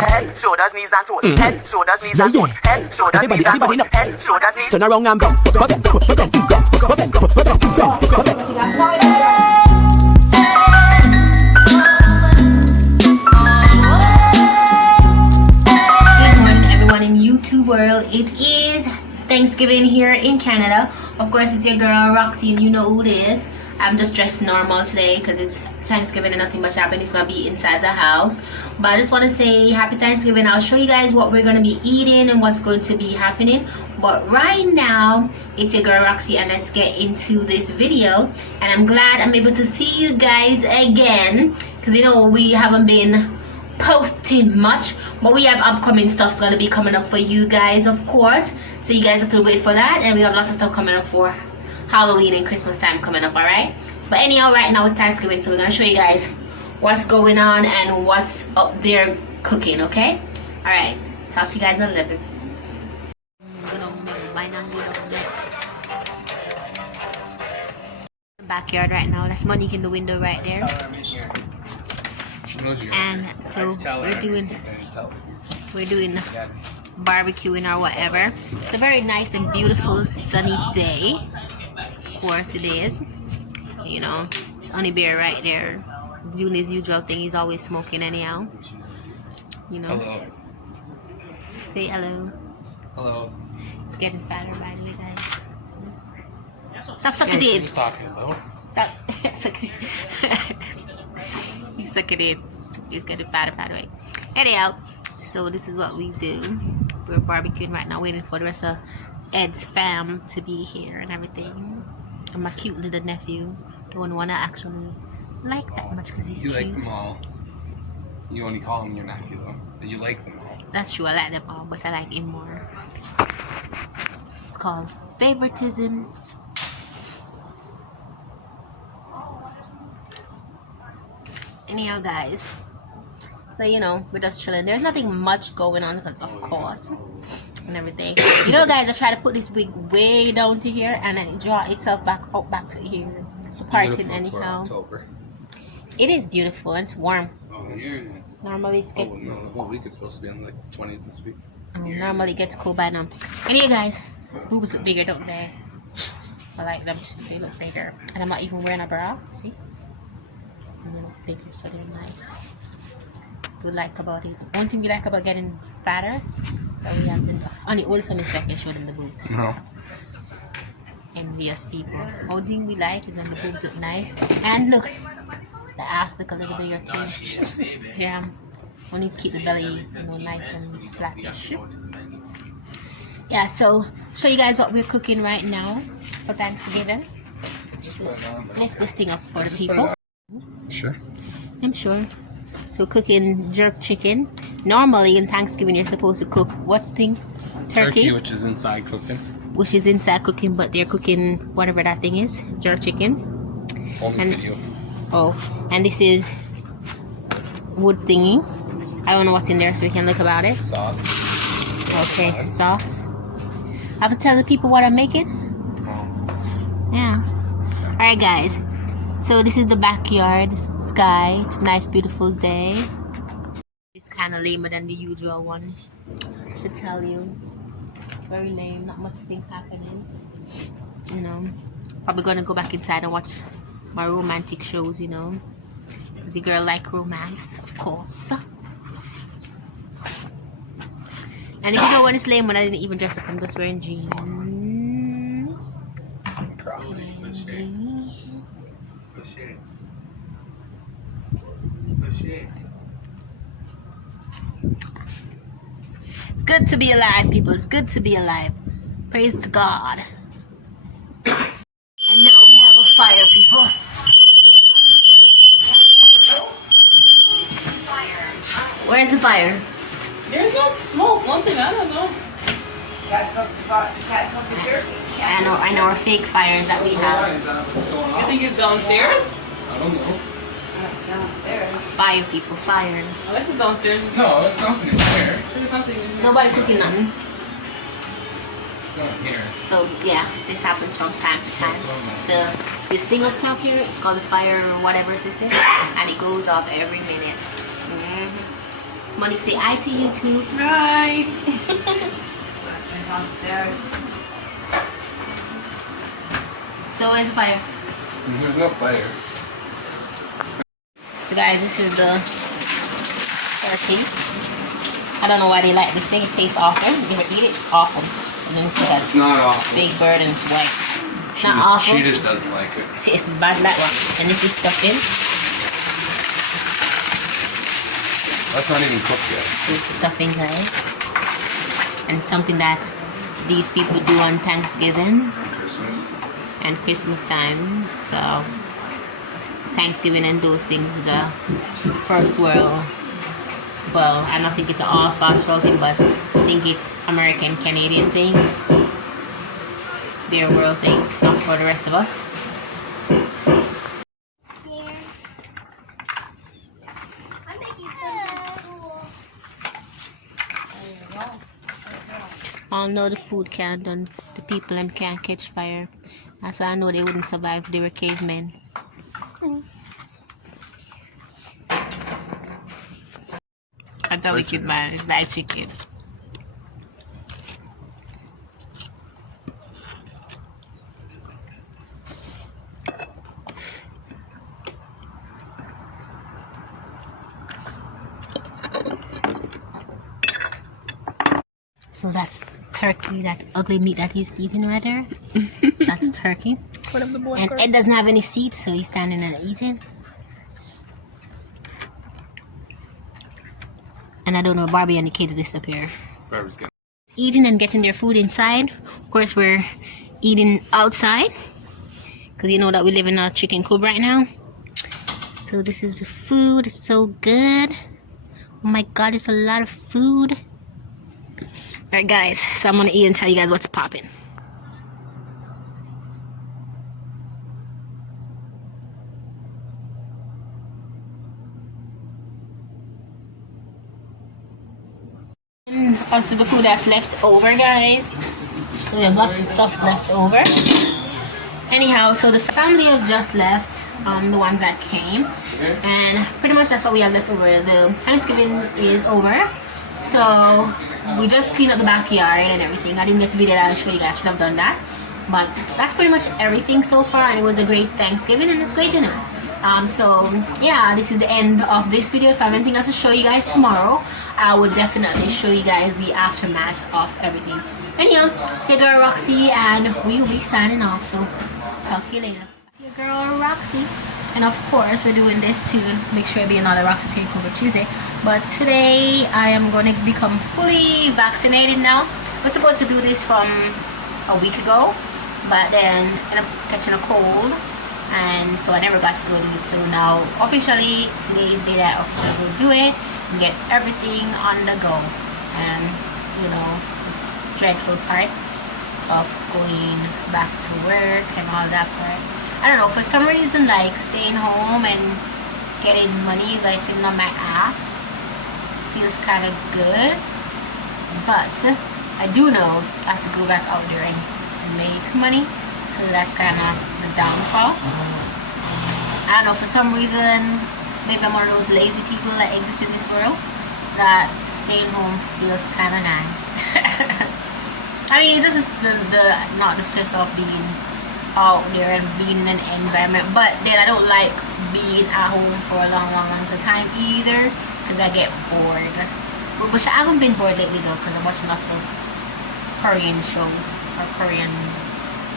Head, shoulders, knees and toes. Head, shoulders, knees and toes. Head, shoulders, knees and toes. Head, shoulders, knees. Turn around and bounce. In YouTube world, it is Thanksgiving here in Canada. Of course, it's your girl Roxie, and you know who it is. I'm just dressed normal today because it's Thanksgiving and nothing much happening. It's gonna be inside the house, but I just want to say happy Thanksgiving. I'll show you guys what we're gonna be eating and what's going to be happening, but right now it's your girl Roxie, and let's get into this video. And I'm glad I'm able to see you guys again, because you know we haven't been posting much, but we have upcoming stuff's gonna be coming up for you guys, of course, so you guys have to wait for that. And we have lots of stuff coming up for Halloween and Christmas time coming up. All right, but anyhow, right now it's Thanksgiving, so we're gonna show you guys what's going on and what's up there cooking. Okay, all right, talk to you guys in a little bit. Backyard right now. That's Monique in the window right there. And so we're doing barbecuing or whatever. It's a very nice and beautiful sunny day. Of course it is. You know, it's Honey Bear right there. He's doing his usual thing. He's always smoking anyhow. You know. Hello. Say hello. Hello. It's getting fatter by the way, guys. Stop sucking She it. was talking about. Stop sucking it. He's sucking it. He's getting fatter by the way. Anyhow, so this is what we do. We're barbecuing right now, waiting for the rest of Ed's fam to be here and everything. And my cute little nephew, don't want to actually like that much because he's You cute. like them all. You only call him your nephew though. But you like them all. That's true, I like them all, but I like him more. It's called favoritism. Anyhow, guys, so you know, we're just chilling. There's nothing much going on because of course and everything. You know, guys, I try to put this wig way down to here and then it draw itself back up back to here. It's parting anyhow. It is beautiful and it's warm. Oh, here. Normally it's Oh, good. no, the whole week is supposed to be in like the 20s this week. Normally it gets cool by now. Anyway, guys, boobs look bigger, don't they? I like them too. They look bigger. And I'm not even wearing a bra. See? And they look bigger, so they're nice. What we like about it. One thing we like about getting fatter, that we have been on the old summer, so I can show them the boobs. No. Envious people. One thing we like is when the boobs look nice. And look, the ass look a little bigger too. Yeah. When you keep the belly, you know, nice and flattish. Yeah, so show you guys what we're cooking right now for Thanksgiving. Just put it on. Lift this thing up for the people. Sure. I'm sure. So cooking jerk chicken. Normally in Thanksgiving you're supposed to cook what's thing? Turkey, which is inside cooking. which is inside cooking, but they're cooking whatever that thing is, jerk chicken. Only And- video. Oh, and this is wood thingy. I don't know what's in there, so we can look about it. Sauce. Okay, sauce. I have to tell the people what I'm making. Oh. Yeah. All right, guys. So this is the backyard, this is the sky. It's a nice, beautiful day. It's kind of lamer than the usual one. I should tell you. Very lame. Not much thing happening. You know. Probably gonna go back inside and watch my romantic shows. You know. Cause the girl like romance, of course. And if you know when it's lame, when I didn't even dress up, I'm just wearing jeans. Crocs. It's good to be alive, people. It's good to be alive. Praise to God. And now we have a fire, people. Where's the fire? There's no smoke. One thing I don't know. I know our fake fires that we have. You think it's downstairs? I don't know. Fire, people, fire. Unless it's downstairs. No, it's nothing in here. There's nothing in here. Nobody cooking nothing. It's not in here. So yeah, this happens from time to time. This thing up top here, it's called the fire or whatever system, and it goes off every minute. Money say hi to you too. Hi. So where's the fire? There's no fire. So guys, this is the turkey. I don't know why they like this thing. It tastes awful. You ever eat it? It's awful. And then it's got It's not awful. big bird and it's white. It's not awful. She just doesn't like it. See, it's bad like that. And this is stuffed in. That's not even cooked yet. It's stuffed inside. And something that these people do on Thanksgiving Christmas. and Christmas time. So Thanksgiving and those things is a first world. Well, I don't think it's an all first world thing, but I think it's American Canadian thing. Their world thing. It's not for the rest of us. I know the food can't done. The people them can't catch fire. That's why I know they wouldn't survive if they were cavemen. That's how we keep man. It's like chicken. So that's turkey, that ugly meat that he's eating right there. That's turkey. And Ed doesn't have any seat, so he's standing and eating. And I don't know, Barbie and the kids disappear. Barbie's good. Eating and getting their food inside. Of course, we're eating outside because you know that we live in a chicken coop right now. So this is the food. It's so good. Oh my god, it's a lot of food. Alright guys, so I'm gonna eat and tell you guys what's popping. Also the food that's left over, guys. So we have lots of stuff left over. Anyhow, so the family have just left, the ones that came. And pretty much that's what we have left over. The Thanksgiving is over. So we just cleaned up the backyard and everything. I didn't get to video that and show you guys. I should have done that. But that's pretty much everything so far. And it was a great Thanksgiving and it's great dinner. So yeah, this is the end of this video. If I have anything else to show you guys tomorrow, I will definitely show you guys the aftermath of everything. Anyhow, it's your girl Roxie and we will be signing off. So talk to you later. It's your girl Roxie. And of course, we're doing this to make sure it'll be another Roxie Takeover Tuesday. But today, I am going to become fully vaccinated now. I was supposed to do this from a week ago, but then ended up catching a cold. And so I never got to go do it. So now, officially, today is the day that I officially will do it and get everything on the go. And, you know, the dreadful part of going back to work and all that part. I don't know, for some reason, like staying home and getting money by sitting on my ass feels kind of good. But I do know I have to go back out there and make money, so that's kind of the downfall. I don't know, for some reason, maybe I'm one of those lazy people that exist in this world, that staying home feels kind of nice. I mean, this is not the stress of being out there and being in an environment, but then I don't like being at home for a long length of time either, because I get bored. But I haven't been bored lately though, because I'm watching lots of Korean shows or Korean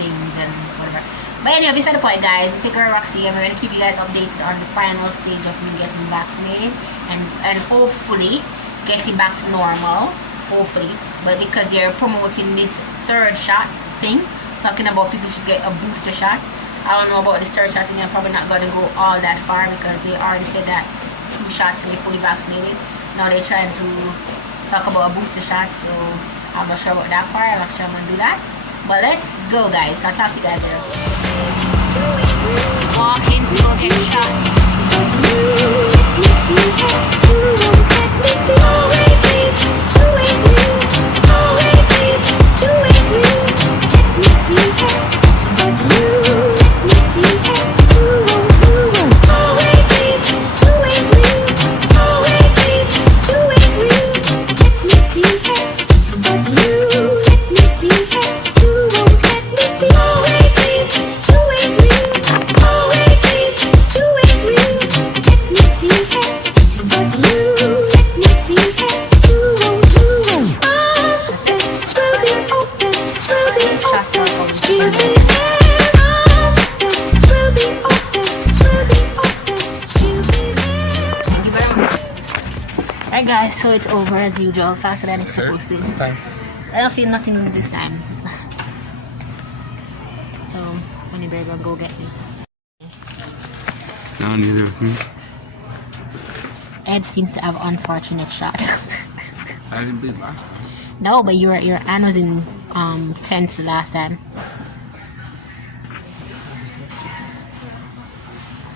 things and whatever. But anyway, beside the point, guys, it's your girl Roxie, and we're gonna keep you guys updated on the final stage of me getting vaccinated and hopefully getting back to normal. Hopefully, but because they're promoting this third shot thing, talking about people should get a booster shot. I don't know about this third shot thing. I'm probably not going to go all that far because they already said that 2 shots when you're fully vaccinated. Now they're trying to talk about a booster shot, so I'm not sure about that part. I'm not sure I'm going to do that. But let's go, guys. I'll talk to you guys later. Walk in to go get shot. it's over as usual, faster than it's supposed to. This time. I don't feel nothing this time. So, Honey Bear gonna go get this. No, neither with me. Ed seems to have unfortunate shots. I didn't bleed last time. No, but your hand was in 10th last time.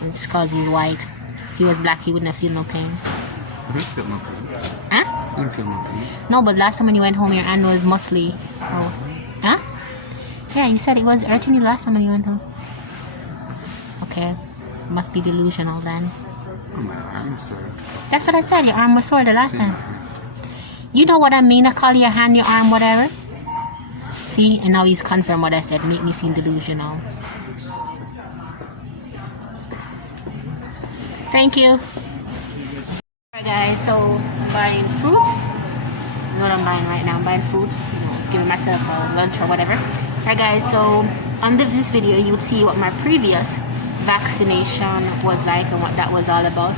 It's because he's white. If he was black, he wouldn't have feel no pain. I didn't feel no pain. Huh? I didn't feel no pain. No, but last time when you went home, your hand was muscly. Oh. Huh? Yeah, you said it was hurting you last time when you went home. Okay. Must be delusional then. Oh, my arm is sore. That's what I said. Your arm was sore the last time. You know what I mean? I call your hand, your arm, whatever. See? And now he's confirmed what I said. Make me seem delusional. Thank you. Alright guys, so I'm buying fruit. That's what I'm buying right now. I'm buying fruits, you know, giving myself a lunch or whatever. Alright guys, so on this video you would see what my previous vaccination was like and what that was all about.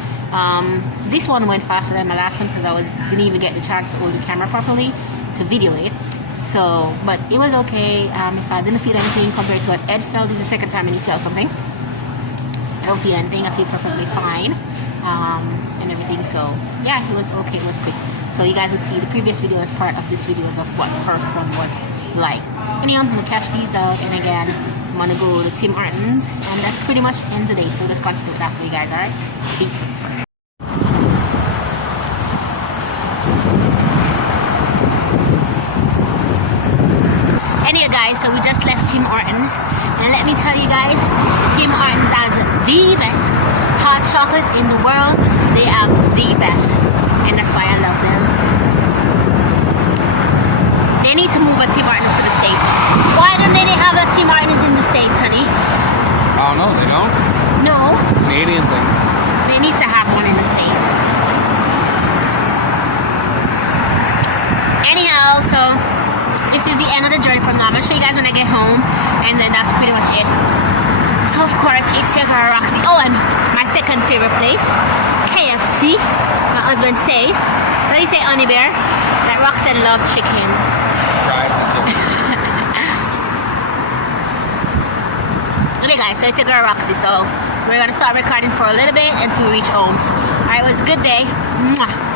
This one went faster than my last one because I didn't even get the chance to hold the camera properly to video it. So, but it was okay. If I didn't feel anything compared to what Ed felt, this is the second time and he felt something. I don't feel anything. I feel perfectly fine and everything. So yeah, it was okay. It was quick. So you guys will see the previous video as part of this video of what the first one was like. Anyhow, I'm gonna cash these out, and again, I'm gonna go to Tim Hortons, and that's pretty much the end of the day. So let's continue with that for you guys. All right, peace. Anyway guys, so we just left Tim Hortons, and let me tell you guys, Tim Hortons has the best hot chocolate in the world. They have the best, and that's why I love them. They need to move a Tim Hortons to the States. Why don't they have a Tim Hortons in the States, honey? Oh, no, they don't? No, Canadian thing. they need to have one in the States. Anyhow, so this is the end of the journey from now. I'm gonna show you guys when I get home, and then that's pretty much it. So of course it's your girl Roxie. Oh, and my second favorite place, KFC. My husband says, what do you say, Honey Bear? That Roxie loves chicken. Fries and chicken. Okay guys, so it's your girl Roxie. So we're gonna start recording for a little bit until we reach home. Alright, it was a good day. Mwah.